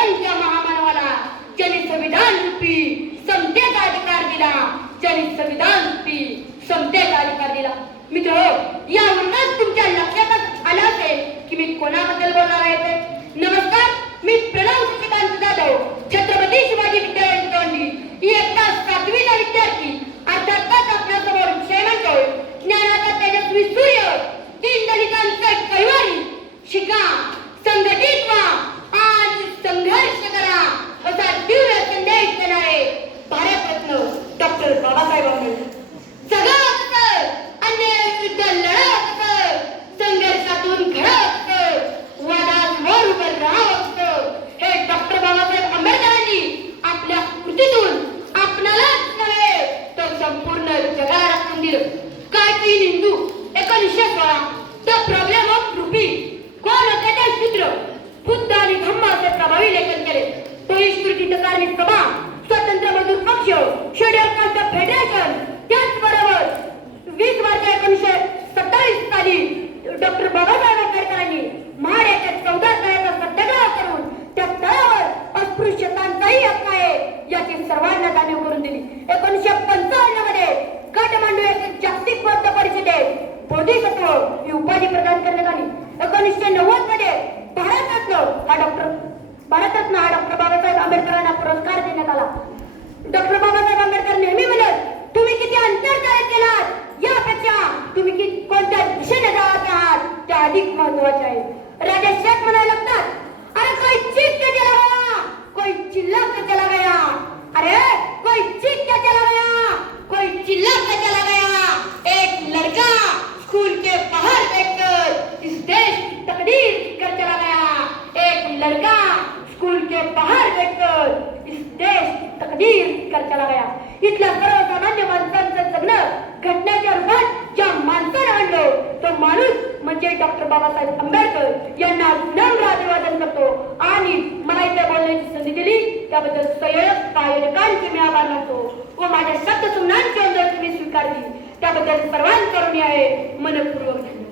अभिवादनच्या महामानवाला ज्यांनी संविधान रूपी समतेचा अधिकार दिला. ज्यांनी संविधान रूपी समतेचा अधिकार दिला. मित्र यावरूनच तुमच्या लक्षातच आलं असेल की मी कोणाबद्दल बोलणार? डॉक्टर सगळं लढत संघर्षातून घडत उभं हे डॉक्टर बाबासाहेब आंबेडकरांनी आपल्या कृतीतून आपणालाच नव्हे तर संपूर्ण जगाला दाखवून दिलं. काय तीन हिंदू एकोणीसशे सोळा. द प्रॉब्लेम ऑफ रुपी कोण होते ते शूद्र बुद्ध आणि धम्माचे प्रभावी लेखन केले. तो तकारणी सभा डॉक्टर बाबासाहेब आंबेडकरांनी महाड येथे चौदा तळाचा सत्याग्रह करून त्या तळावर अस्पृश्यतांचाही हक्क आहे याची सर्वांना जाणीव करून दिली. एकोणीसशे पंचावन्नमध्ये काठमांडू येथे जागतिक बौद्ध परिषदेत बोधिसत्व ही उपाधी प्रदान करण्यात आली. एकोणीसशे नव्वदमध्ये भारतरत्न हा डॉक्टर भारतरत्न हा डॉक्टर बाबासाहेब आंबेडकरांना पुरस्कार देण्यात आला. डॉक्टर महत्त्वाचे आहे राजा शेख म्हणायला लागतात अरे कोई चीख के चला गया कोई चिल्ला के चला गया. अरे कोई चीख के चला गया कोई चिल्ला के चला गया. एक लड़का स्कूल के बाहर देखकर इस देश की तकदीर कर चला गया। एक लड़का स्कूल के बाहर देखकर इस देश की तकदीर कर चला गया। इतना बाबासाहेब आंबेडकर यांना विनम्र अभिवादन करतो. आणि मला इथे बोलण्याची संधी दिली. त्याबद्दल संयोजक प्रायोजकांचे मी आभार मानतो. व माझ्या शब्द सुमनांची तुम्ही स्वीकारली. त्याबद्दल सर्वांकरून आहे. मनपूर्वक धन्यवाद.